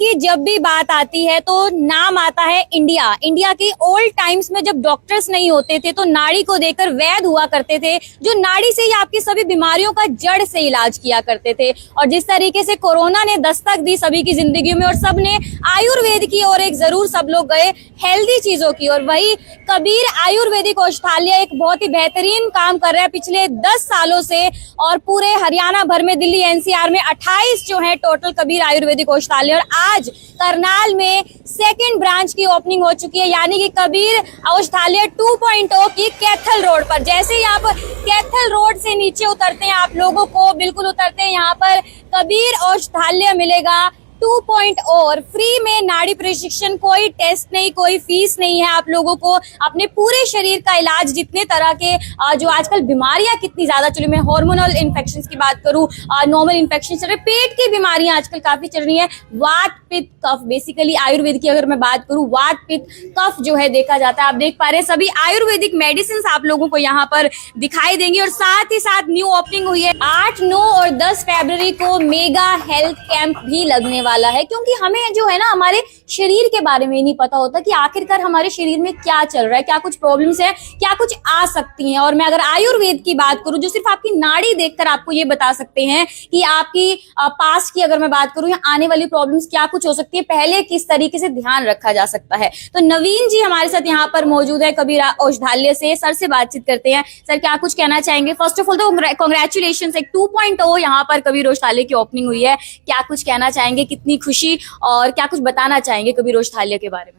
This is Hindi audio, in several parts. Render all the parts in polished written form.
देखिए, जब भी बात आती है तो नाम आता है इंडिया। इंडिया के ओल्ड टाइम्स में जब डॉक्टर्स नहीं होते थे तो नाड़ी को देकर वैद्य हुआ करते थे, जो नाड़ी से ही आपकी सभी बीमारियों का जड़ से इलाज किया करते थे। और जिस तरीके से कोरोना ने दस्तक दी सभी की जिंदगी में और सबने आयुर्वेद की और एक जरूर सब लोग गए हेल्दी चीजों की, और वही कबीर आयुर्वेदिक औषधालय एक बहुत ही बेहतरीन काम कर रहा है पिछले 10 सालों से। और पूरे हरियाणा भर में, दिल्ली एनसीआर में 28 जो है टोटल कबीर आयुर्वेदिक औषधालय, और आज करनाल में सेकंड ब्रांच की ओपनिंग हो चुकी है, यानी कि कबीर औषधालय 2.0 की कैथल रोड पर। जैसे ही आप कैथल रोड से नीचे उतरते हैं, आप लोगों को बिल्कुल उतरते हैं यहाँ पर कबीर औषधालय मिलेगा 2.0, और फ्री में नाड़ी प्रशिक्षण, कोई टेस्ट नहीं, कोई फीस नहीं है। आप लोगों को अपने पूरे शरीर का इलाज, जितने तरह के जो आजकल बीमारियां कितनी ज्यादा चली, मैं हार्मोनल इन्फेक्शंस की बात करूं, नॉर्मल इन्फेक्शन चल रहे, पेट की बीमारियां आजकल काफी चल रही है, वात पित्त कफ। बेसिकली आयुर्वेद की अगर मैं बात करूं, वात पित्त कफ जो है देखा जाता है। आप देख पा रहे हैं सभी आयुर्वेदिक मेडिसिन आप लोगों को यहाँ पर दिखाई देंगी। और साथ ही साथ न्यू ओपनिंग हुई है 8, 9 और 10 फरवरी को मेगा हेल्थ कैंप भी लगने वाला है, क्योंकि हमें जो है ना हमारे शरीर के बारे में नहीं पता होता कि आखिरकार हमारे शरीर में क्या चल रहा है, क्या कुछ प्रॉब्लम्स है, क्या कुछ आ सकती हैं। और मैं अगर आयुर्वेद की बात करूं, जो सिर्फ आपकी नाड़ी देखकर आपको ये बता सकते हैं कि आपकी पास्ट की अगर मैं बात करूं या आने वाली प्रॉब्लम्स क्या कुछ हो सकती है, पहले किस तरीके से ध्यान रखा जा सकता है। तो नवीन जी हमारे साथ यहाँ पर मौजूद है कबीर औषधालय से। सर से बातचीत करते हैं। सर, क्या कुछ कहना चाहेंगे? फर्स्ट ऑफ ऑल तो कांग्रेचुलेशंस, एक 2.0 यहाँ पर कबीर औषधालय की ओपनिंग हुई है, क्या कुछ कहना चाहेंगे, कितनी खुशी, और क्या कुछ बताना चाहेंगे कबीर औषधालय के बारे में?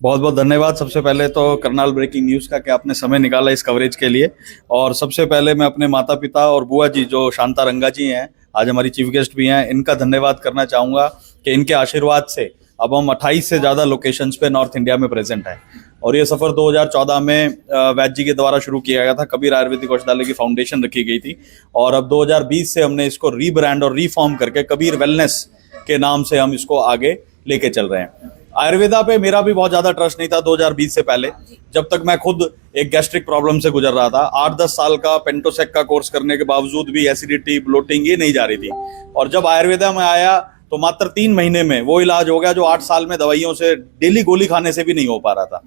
बहुत बहुत धन्यवाद। सबसे पहले तो करनाल ब्रेकिंग न्यूज़ का कि आपने समय निकाला इस कवरेज के लिए। और सबसे पहले मैं अपने माता पिता और बुआ जी जो शांता रंगा जी हैं, आज हमारी चीफ गेस्ट भी हैं, इनका धन्यवाद करना चाहूँगा कि इनके आशीर्वाद से अब हम 28 से ज़्यादा लोकेशंस पे नॉर्थ इंडिया में प्रेजेंट हैं। और ये सफ़र 2014 में वैद्य जी के द्वारा शुरू किया गया था। कबीर आयुर्वेदिक औषधालय की फाउंडेशन रखी गई थी, और अब 2020 से हमने इसको रीब्रांड और रीफॉर्म करके कबीर वेलनेस के नाम से हम इसको आगे लेके चल रहे हैं। आयुर्वेदा पे मेरा भी बहुत ज़्यादा ट्रस्ट नहीं था 2020 से पहले, जब तक मैं खुद एक गैस्ट्रिक प्रॉब्लम से गुजर रहा था। 8-10 साल का पेंटोसेक का कोर्स करने के बावजूद भी एसिडिटी, ब्लोटिंग ये नहीं जा रही थी। और जब आयुर्वेदा में आया तो मात्र 3 महीने में वो इलाज हो गया जो 8 साल में दवाइयों से, डेली गोली खाने से भी नहीं हो पा रहा था।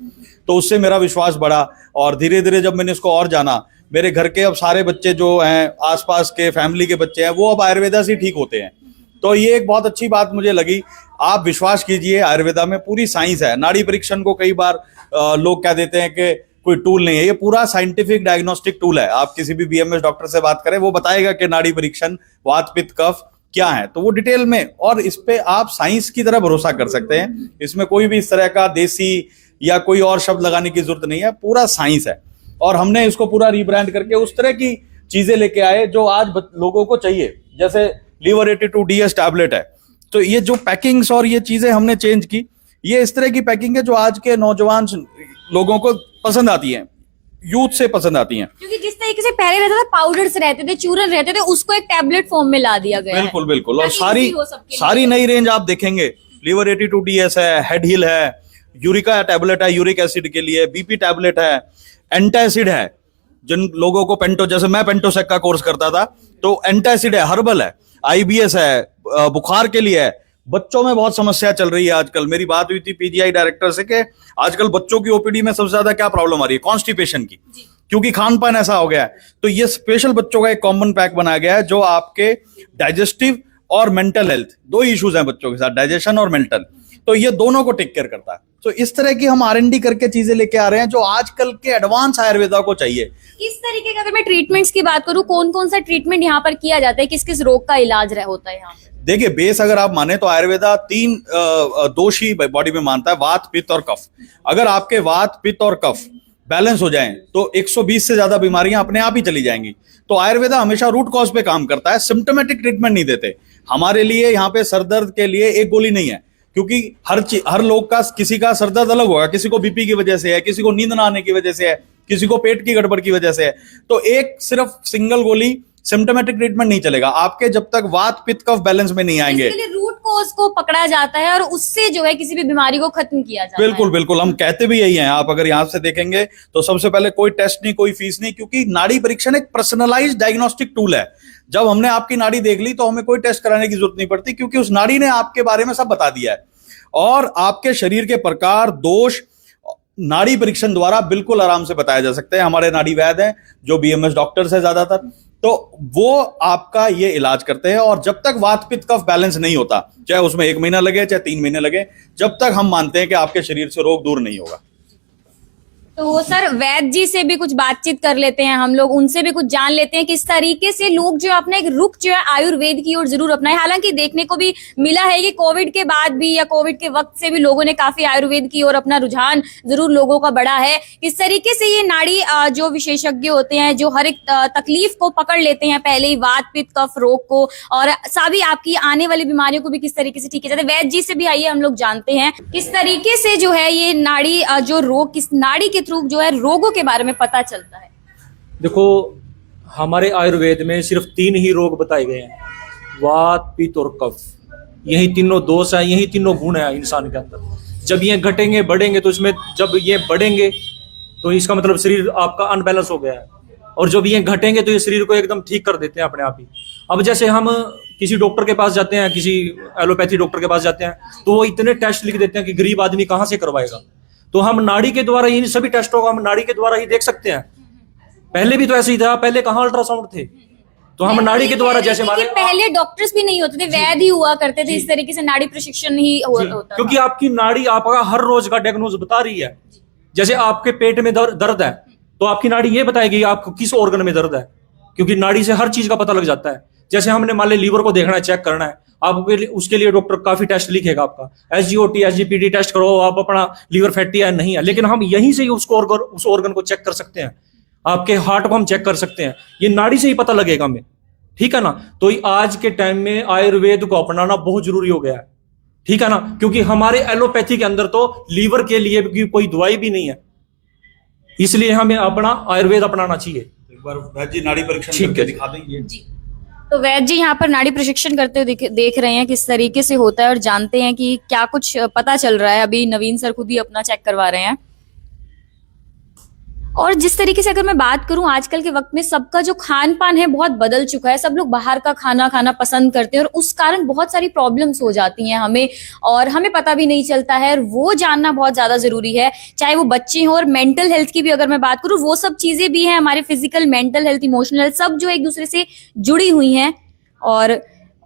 तो उससे मेरा विश्वास बढ़ा, और धीरे धीरे जब मैंने इसको और जाना, मेरे घर के अब सारे बच्चे जो हैं, आसपास के फैमिली के बच्चे हैं, वो अब आयुर्वेदा से ठीक होते हैं। तो ये एक बहुत अच्छी बात मुझे लगी। आप विश्वास कीजिए, आयुर्वेदा में पूरी साइंस है। नाड़ी परीक्षण को कई बार लोग कह देते हैं कि कोई टूल नहीं है, ये पूरा साइंटिफिक डायग्नोस्टिक टूल है। आप किसी भी बीएमएस डॉक्टर से बात करें, वो बताएगा कि नाड़ी परीक्षण, वात पित्त कफ क्या है, तो वो डिटेल में, और इस पे आप साइंस की तरह भरोसा कर सकते हैं। इसमें कोई भी इस तरह का देसी या कोई और शब्द लगाने की जरूरत नहीं है, पूरा साइंस है। और हमने इसको पूरा रीब्रांड करके उस तरह की चीजें लेके आए जो आज लोगों को चाहिए। जैसे लीवर 82 DS टैबलेट है, तो ये जो पैकिंग्स और ये चीजें हमने चेंज की, ये इस तरह की पैकिंग है जो आज के नौजवान लोगों को पसंद आती है, यूथ से पसंद आती हैं। क्योंकि जिस तरीके से पहले रहता था, पाउडर्स रहते थे, चूरन रहते थे, उसको एक टैबलेट फॉर्म में ला दिया गया बिल्कुल बिल्कुल। और सारी नई रेंज आप देखेंगे, लीवर 82 DS है, हेड हील है, यूरिका टैबलेट है यूरिक एसिड के लिए, बीपी टैबलेट है, एंटासिड है जिन लोगों को जैसे मैं पेंटोसेक का कोर्स करता था, तो एंटासिड है, हर्बल है, IBS है, बुखार के लिए है। बच्चों में बहुत समस्या चल रही है आजकल। मेरी बात हुई थी PGI डायरेक्टर से कि आजकल बच्चों की OPD में सबसे ज्यादा क्या प्रॉब्लम आ रही है, कॉन्स्टिपेशन की, क्योंकि खान पान ऐसा हो गया है। तो ये स्पेशल बच्चों का एक कॉमन पैक बनाया गया है जो आपके डाइजेस्टिव और मेंटल हेल्थ, 2 इश्यूज हैं बच्चों के साथ, डाइजेशन और मेंटल, तो ये दोनों को टेक केयर करता है। तो इस तरह की हम R&D करके चीजें लेके आ रहे हैं जो आजकल के एडवांस आयुर्वेदा को चाहिए। इस तरीके का अगर मैं ट्रीटमेंट्स की बात करूं, कौन कौन सा ट्रीटमेंट यहाँ पर किया जाता है, किस किस रोग का इलाज होता है यहाँ पर? देखिए, बेस अगर आप माने तो आयुर्वेदा 3 दोष ही बॉडी में मानता है, वात पित्त और कफ। अगर आपके वात पित्त और कफ बैलेंस हो जाएं तो 120 से ज्यादा बीमारियां अपने आप ही चली जाएंगी। तो आयुर्वेदा हमेशा रूट कॉज पे काम करता है, सिम्टोमेटिक ट्रीटमेंट नहीं देते। हमारे लिए यहाँ पे सरदर्द के लिए एक गोली नहीं है, क्योंकि हर लोग का, किसी का सरदर्द अलग होगा, किसी को बीपी की वजह से है, किसी को नींद ना आने की वजह से है, किसी को पेट की गड़बड़ की वजह से है। तो एक सिर्फ सिंगल गोली सिम्टोमेटिक ट्रीटमेंट नहीं चलेगा आपके, जब तक वात पित्त कफ बैलेंस में नहीं आएंगे। इसके लिए रूट कॉज को पकड़ा जाता है और उससे जो है किसी भी बीमारी को खत्म किया जाता है। बिल्कुल बिल्कुल, हम कहते भी यही हैं। आप अगर यहाँ से देखेंगे तो सबसे पहले कोई टेस्ट नहीं, कोई फीस नहीं, क्योंकि नाड़ी परीक्षण एक पर्सनलाइज्ड डायग्नोस्टिक टूल है। जब हमने आपकी नाड़ी देख ली तो हमें कोई टेस्ट कराने की जरूरत नहीं पड़ती, क्योंकि उस नाड़ी ने आपके बारे में सब बता दिया है। और आपके शरीर के प्रकार, दोष नाड़ी परीक्षण द्वारा बिल्कुल आराम से बताया जा सकते हैं। हमारे नाड़ी वैद्य हैं जो बीएमएस डॉक्टर्स है ज्यादातर, तो वो आपका ये इलाज करते हैं। और जब तक वात पित्त कफ बैलेंस नहीं होता, चाहे उसमें 1 महीना लगे चाहे 3 महीने लगे, जब तक हम मानते हैं कि आपके शरीर से रोग दूर नहीं होगा। तो सर वैद्य जी से भी कुछ बातचीत कर लेते हैं हम लोग, उनसे भी कुछ जान लेते हैं किस तरीके से लोग जो अपना एक रुख जो है आयुर्वेद की ओर जरूर अपनाए। हालांकि देखने को भी मिला है कि कोविड के बाद भी या कोविड के वक्त से भी लोगों ने काफी आयुर्वेद की ओर अपना रुझान जरूर लोगों का बढ़ा है। किस तरीके से ये नाड़ी जो विशेषज्ञ होते हैं जो हर एक तकलीफ को पकड़ लेते हैं, पहले ही वात पित्त कफ रोग को और सभी आपकी आने वाली बीमारियों को भी किस तरीके से ठीक किया जाता है। वैद्य जी से भी आइए हम लोग जानते हैं किस तरीके से जो है ये नाड़ी जो रोग किस नाड़ी के थ्रू जो है रोगों के बारे में पता चलता है। देखो, हमारे आयुर्वेद में सिर्फ 3 ही रोग बताए गए हैं, वात पित्त और कफ। यही तीनों दोष है, यही तीनों गुण है इंसान के अंदर। जब ये घटेंगे बढ़ेंगे तो इसमें, जब ये बढ़ेंगे तो इसका मतलब शरीर आपका अनबैलेंस हो गया है, और जब ये घटेंगे तो ये शरीर को एकदम ठीक कर देते हैं अपने आप ही। अब जैसे हम किसी डॉक्टर के पास जाते हैं, किसी एलोपैथी डॉक्टर के पास जाते हैं, तो वो इतने टेस्ट लिख देते हैं कि गरीब आदमी कहाँ से करवाएगा। तो हम नाड़ी के द्वारा, इन सभी टेस्टों को हम नाड़ी के द्वारा ही देख सकते हैं। पहले भी तो ऐसे ही था, पहले कहाँ अल्ट्रासाउंड थे, तो हम नाड़ी के द्वारा, जैसे हमारे पहले डॉक्टर्स भी नहीं होते थे, वैद्य ही हुआ करते थे, इस तरीके से नाड़ी प्रशिक्षण ही होता था। क्योंकि आपकी नाड़ी आपका हर रोज का डायग्नोज बता रही है। जैसे आपके पेट में दर्द है तो आपकी नाड़ी ये बताएगी आपको किस ऑर्गन में दर्द है, क्योंकि नाड़ी से हर चीज का पता लग जाता है। जैसे हमने मान लिया लीवर को देखना है, चेक करना है, आपके लिए उसके लिए डॉक्टर काफी टेस्ट लिखेगा, आपका SGOT SGPT टेस्ट करो, आप अपना लीवर फैटी है नहीं है, लेकिन हम यहीं से ही उस ऑर्गन को चेक कर सकते हैं। आपके हार्ट को हम चेक कर सकते हैं, ये नाड़ी से ही पता लगेगा हमें, ठीक है ना। तो आज के टाइम में आयुर्वेद को अपनाना बहुत जरूरी हो गया है, ठीक है ना, क्योंकि हमारे एलोपैथी के अंदर तो लीवर के लिए कोई दवाई भी नहीं है, इसलिए हमें अपना आयुर्वेद अपनाना चाहिए। एक बार वैद्य जी नाड़ी परीक्षण करके दिखा देंगे जी। तो वैद्य जी यहाँ पर नाड़ी प्रशिक्षण करते हुए देख रहे हैं किस तरीके से होता है और जानते हैं कि क्या कुछ पता चल रहा है। अभी नवीन सर खुद ही अपना चेक करवा रहे हैं। और जिस तरीके से अगर मैं बात करूं, आजकल के वक्त में सबका जो खान पान है बहुत बदल चुका है, सब लोग बाहर का खाना खाना पसंद करते हैं और उस कारण बहुत सारी प्रॉब्लम्स हो जाती हैं हमें, और हमें पता भी नहीं चलता है, और वो जानना बहुत ज्यादा जरूरी है। चाहे वो बच्चे हों, और मेंटल हेल्थ की भी अगर मैं बात करूं, वो सब चीजें भी हैं, हमारे physical, mental health, emotional health, सब जो एक दूसरे से जुड़ी हुई हैं, और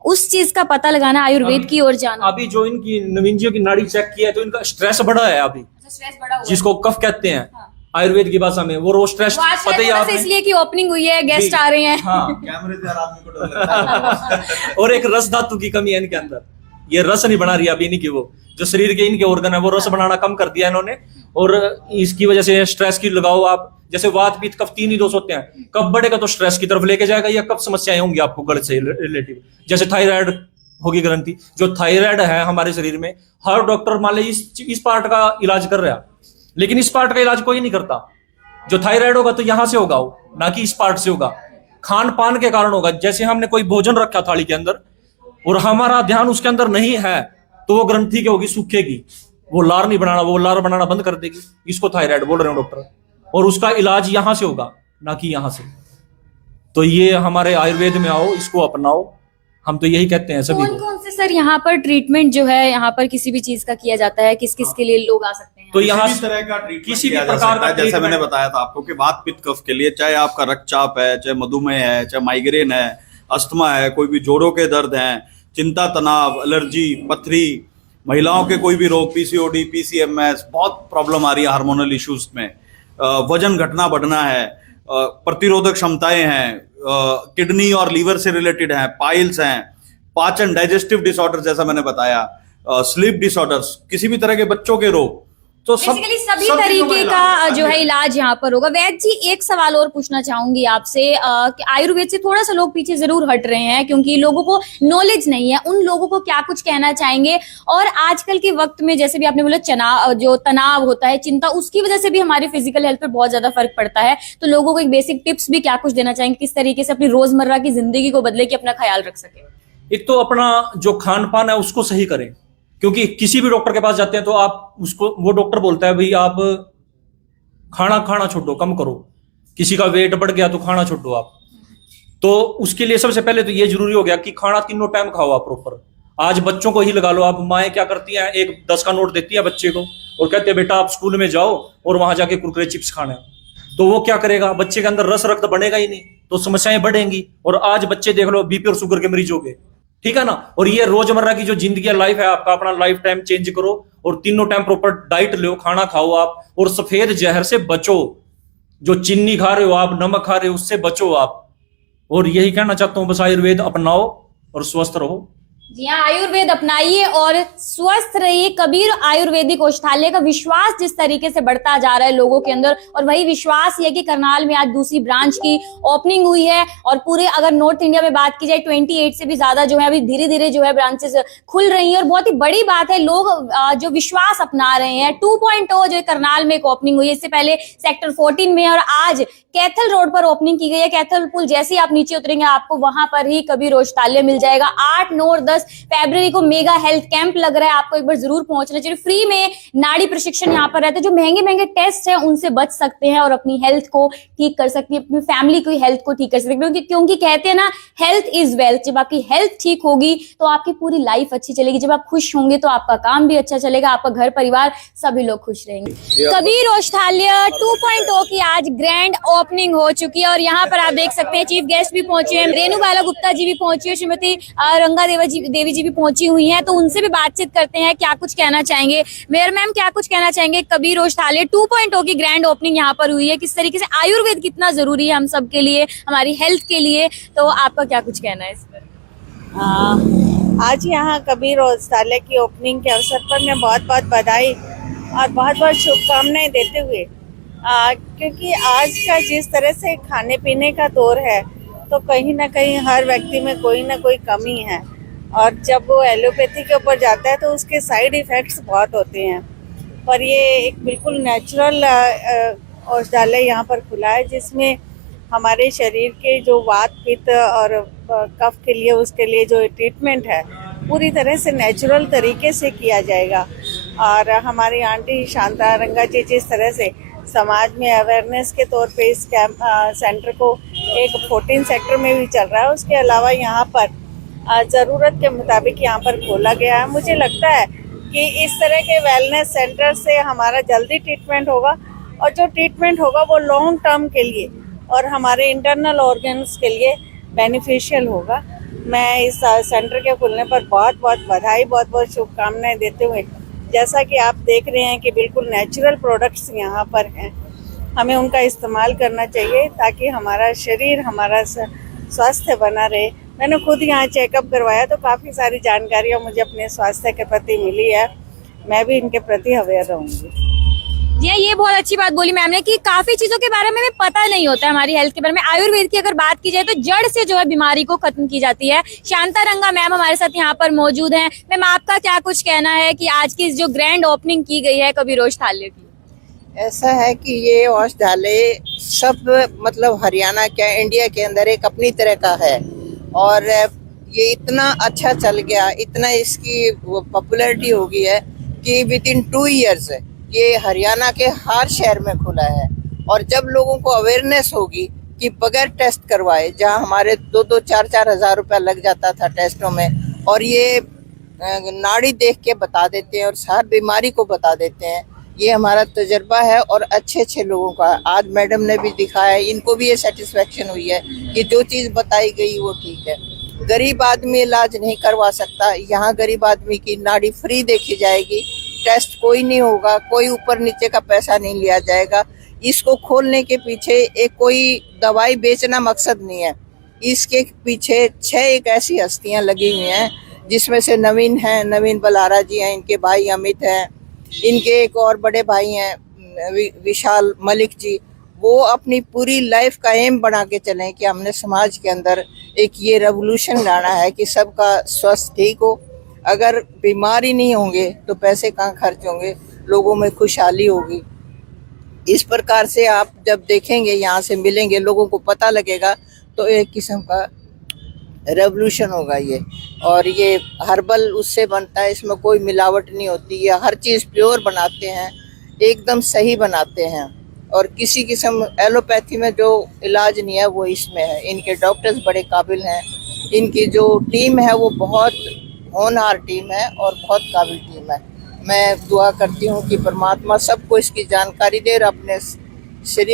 उस चीज का पता लगाना, आयुर्वेद की ओर जाना। अभी जो इनकी नवीन जी की नाड़ी चेक किया है तो इनका स्ट्रेस बढ़ा है अभी, स्ट्रेस बढ़ा हुआ है। जिसको कफ कहते हैं आयुर्वेद की भाषा में, वो रोज स्ट्रेस पता ही आपने, इसलिए कि ओपनिंग हुई है, गेस्ट आ रहे हैं। हाँ, कैमरे से हर आदमी को डर लगता है। और एक रस धातु की कमी है इनके अंदर, ये रस नहीं बना रही अभी इनकी, वो जो शरीर के इनके ऑर्गन है वो रस बनाना कम कर दिया इन्होंने, और इसकी वजह से स्ट्रेस की लगाओ आप। जैसे वात पित्त कफ 3 ही दोष होते हैं, कब बढ़ेगा तो स्ट्रेस की तरफ लेके जाएगा, या कब समस्याएं होंगी आपको गलत से रिलेटिव, जैसे थायराइड होगी ग्रंथि। जो थायराइड है हमारे शरीर में, हर डॉक्टर मान लीजिए इस पार्ट का इलाज कर रहा है, लेकिन इस पार्ट का इलाज कोई नहीं करता। जो थायराइड होगा तो यहां से होगा वो, ना कि इस पार्ट से होगा, खान पान के कारण होगा। जैसे हमने कोई भोजन रखा थाली के अंदर और हमारा ध्यान उसके अंदर नहीं है, तो वो ग्रंथि क्या होगी, सूखेगी, वो लार नहीं बनाना, वो लार बनाना बंद कर देगी। इसको थायराइड बोल रहे हो डॉक्टर, और उसका इलाज यहां से होगा, ना कि यहां से। तो ये हमारे आयुर्वेद में आओ, इसको अपनाओ, हम तो यही कहते हैं सभी को। कौन से सर यहाँ पर ट्रीटमेंट जो है, यहाँ पर किसी भी चीज का किया जाता है, किस किस के लिए लोग आ सकते हैं? तो यहाँ किसी भी तरह का ट्रीटमेंट किसी भी किया जा प्रकार सकता है। का जैसे मैंने बताया था आपको कि वात पित्त कफ के लिए, चाहे आपका रक्तचाप है, चाहे मधुमेह है, चाहे माइग्रेन है, अस्थमा है, कोई भी जोड़ों के दर्द हैं, चिंता तनाव, एलर्जी, पथरी, महिलाओं के कोई भी रोग, PCOD, PCMS, बहुत प्रॉब्लम आ रही है हार्मोनल इश्यूज में, वजन घटना बढ़ना है, प्रतिरोधक क्षमताएं हैं, किडनी और लीवर से रिलेटेड हैं, पाइल्स हैं, पाचन डाइजेस्टिव डिसऑर्डर जैसा मैंने बताया, स्लीप डिसऑर्डर्स, किसी भी तरह के बच्चों के रोग, तो बेसिकली सभी तरीके का जो है इलाज यहाँ पर होगा। वैद्य जी, एक सवाल और पूछना चाहूंगी आपसे कि आयुर्वेद से थोड़ा सा लोग पीछे जरूर हट रहे हैं क्योंकि लोगों को नॉलेज नहीं है, उन लोगों को क्या कुछ कहना चाहेंगे? और आजकल के वक्त में जैसे भी आपने बोला जो तनाव होता है, चिंता, उसकी वजह से भी हमारी फिजिकल हेल्थ पर बहुत ज्यादा फर्क पड़ता है, तो लोगों को एक बेसिक टिप्स भी क्या कुछ देना चाहेंगे, किस तरीके से अपनी रोजमर्रा की जिंदगी को बदले कि अपना ख्याल रख सके? एक तो अपना जो खान पान है उसको सही करें, क्योंकि किसी भी डॉक्टर के पास जाते हैं तो आप उसको, वो डॉक्टर बोलता है भाई आप खाना छोड़ो, कम करो, किसी का वेट बढ़ गया तो खाना छोड़ो आप। तो उसके लिए सबसे पहले तो ये जरूरी हो गया कि खाना तीनों टाइम खाओ आप प्रॉपर। आज बच्चों को ही लगा लो आप, माएँ क्या करती हैं, एक 10 का नोट देती है बच्चे को और कहते हैं बेटा आप स्कूल में जाओ और वहां जाके कुरकुरे चिप्स खाना है। तो वो क्या करेगा, बच्चे के अंदर रस रक्त बढ़ेगा ही नहीं, तो समस्याएं बढ़ेंगी। और आज बच्चे देख लो बीपी और शुगर के मरीज हो गए, ठीक है ना। और ये रोजमर्रा की जो जिंदगी है, लाइफ है आपका, अपना लाइफ टाइम चेंज करो और तीनों टाइम प्रॉपर डाइट लो, खाना खाओ आप, और सफेद जहर से बचो। जो चीनी खा रहे हो आप, नमक खा रहे हो, उससे बचो आप। और यही कहना चाहता हूं, बस आयुर्वेद अपनाओ और स्वस्थ रहो। जी हाँ, आयुर्वेद अपनाइए और स्वस्थ रहिए। कबीर आयुर्वेदिक औषधालय का विश्वास जिस तरीके से बढ़ता जा रहा है लोगों के अंदर, और वही विश्वास ये कि करनाल में आज दूसरी ब्रांच की ओपनिंग हुई है। और पूरे अगर नॉर्थ इंडिया में बात की जाए 28 से भी ज्यादा जो है अभी धीरे धीरे जो है ब्रांचेस खुल रही है। और बहुत ही बड़ी बात है, लोग जो विश्वास अपना रहे हैं। 2.0 जो करनाल में एक ओपनिंग हुई है, इससे पहले सेक्टर 14 में, और आज कैथल रोड पर ओपनिंग की गई है। कैथल पुल जैसे ही आप नीचे उतरेंगे आपको वहां पर ही कबीर औषधालय मिल जाएगा। 8, 9 और 10 फरवरी को मेगा हेल्थ कैंप लग रहा है, आपको एक बार जरूर पहुंचना चाहिए। फ्री में नाड़ी प्रशिक्षण यहाँ पर रहते हैं। जो महंगे महंगे टेस्ट हैं उनसे बच सकते हैं और अपनी हेल्थ को ठीक कर सकते हैं, अपनी फैमिली की हेल्थ को ठीक कर सकते हैं। क्योंकि कहते हैं ना, हेल्थ इज वेल्थ। जब आपकी हेल्थ ठीक होगी तो आपकी पूरी लाइफ अच्छी चलेगी। जब आप खुश होंगे तो आपका काम भी अच्छा चलेगा, आपका घर परिवार सभी लोग खुश रहेंगे। कबीर औषधालय 2.0 की आज ग्रैंड ओपनिंग हो चुकी है और यहाँ पर आप देख सकते हैं चीफ गेस्ट भी पहुंचे हैं, रेणु बाला गुप्ता जी भी पहुंची है, श्रीमती रंगा देवी जी भी पहुंची हुई हैं। तो उनसे भी बातचीत करते हैं, क्या कुछ कहना चाहेंगे। मेयर मैम, क्या कुछ कहना चाहेंगे। कबीर औषधालय 2.0 की ग्रैंड ओपनिंग यहाँ पर हुई है, किस तरीके से आयुर्वेद कितना जरूरी है हम सब के लिए, हमारी हेल्थ के लिए, तो आपका क्या कुछ कहना है इस पर। आज यहाँ कबीर औषधालय की ओपनिंग के अवसर पर मैं बहुत बहुत बधाई और बहुत बहुत शुभकामनाएं देते हुए, क्योंकि आज का जिस तरह से खाने पीने का दौर है तो कहीं ना कहीं हर व्यक्ति में कोई ना कोई कमी है, और जब वो एलोपैथी के ऊपर जाता है तो उसके साइड इफ़ेक्ट्स बहुत होते हैं। पर ये एक बिल्कुल नेचुरल औषधालय यहाँ पर खुला है, जिसमें हमारे शरीर के जो वात पित्त और कफ के लिए, उसके लिए जो ट्रीटमेंट है पूरी तरह से नेचुरल तरीके से किया जाएगा। और हमारी आंटी शांता रंगा जी जिस तरह से समाज में अवेयरनेस के तौर पे इस कैंप सेंटर को एक 14 सेक्टर में भी चल रहा है, उसके अलावा यहाँ पर ज़रूरत के मुताबिक यहाँ पर खोला गया है। मुझे लगता है कि इस तरह के वेलनेस सेंटर से हमारा जल्दी ट्रीटमेंट होगा, और जो ट्रीटमेंट होगा वो लॉन्ग टर्म के लिए और हमारे इंटरनल ऑर्गन्स के लिए बेनिफिशियल होगा। मैं इस सेंटर के खुलने पर बहुत बहुत बधाई, बहुत बहुत शुभकामनाएं देते हुए, जैसा कि आप देख रहे हैं कि बिल्कुल नेचुरल प्रोडक्ट्स यहाँ पर हैं, हमें उनका इस्तेमाल करना चाहिए ताकि हमारा शरीर, हमारा स्वास्थ्य बना रहे। मैंने खुद यहाँ चेकअप करवाया तो काफ़ी सारी जानकारियाँ मुझे अपने स्वास्थ्य के प्रति मिली है। मैं भी इनके प्रति अवेयर रहूँगी। जी ये बहुत अच्छी बात बोली मैम ने कि काफी चीजों के बारे में हमें पता नहीं होता है हमारी हेल्थ के बारे में। आयुर्वेद की अगर बात की जाए तो जड़ से जो है बीमारी को खत्म की जाती है। शांता रंगा मैम हमारे साथ यहाँ पर मौजूद हैं। मैम, आपका क्या कुछ कहना है कि आज की जो ग्रैंड ओपनिंग की गई है कबीर औषधालय की। ऐसा है कि ये औषधालय सब मतलब हरियाणा क्या इंडिया के अंदर एक अपनी तरह का है, और ये इतना अच्छा चल गया, इतना इसकी पॉपुलैरिटी हो गई है कि विद इन 2 ईयर्स ये हरियाणा के हर शहर में खुला है। और जब लोगों को अवेयरनेस होगी कि बगैर टेस्ट करवाए, जहां हमारे 2-2, 4-4 हज़ार रुपया लग जाता था टेस्टों में, और ये नाड़ी देख के बता देते हैं और हर बीमारी को बता देते हैं। ये हमारा तजर्बा है और अच्छे अच्छे लोगों का। आज मैडम ने भी दिखाया, इनको भी ये सेटिस्फेक्शन हुई है कि जो चीज़ बताई गई वो ठीक है। गरीब आदमी इलाज नहीं करवा सकता, यहाँ गरीब आदमी की नाड़ी फ्री देखी जाएगी, टेस्ट कोई नहीं होगा, कोई ऊपर नीचे का पैसा नहीं लिया जाएगा। इसको खोलने के पीछे एक कोई दवाई बेचना मकसद नहीं है, इसके पीछे 6 एक ऐसी हस्तियाँ लगी हुई हैं, जिसमें से नवीन हैं, नवीन बलारा जी हैं, इनके भाई अमित हैं, इनके एक और बड़े भाई हैं विशाल मलिक जी। वो अपनी पूरी लाइफ का एम बना के चलें कि हमने समाज के अंदर एक ये रेवोल्यूशन लाना है कि सबका स्वास्थ्य ठीक हो। अगर बीमारी नहीं होंगे तो पैसे कहाँ खर्च होंगे, लोगों में खुशहाली होगी। इस प्रकार से आप जब देखेंगे, यहाँ से मिलेंगे, लोगों को पता लगेगा, तो एक किस्म का रेवोल्यूशन होगा ये। और ये हर्बल उससे बनता है, इसमें कोई मिलावट नहीं होती है, हर चीज़ प्योर बनाते हैं, एकदम सही बनाते हैं। और किसी किस्म एलोपैथी में जो इलाज नहीं है वो इसमें है। इनके डॉक्टर्स बड़े काबिल हैं, इनकी जो टीम है वो बहुत होनहार टीम है और बहुत काबिल टीम है। मैं दुआ करती हूँ कि परमात्मा सबको इसकी जानकारी दे और अपने शरीर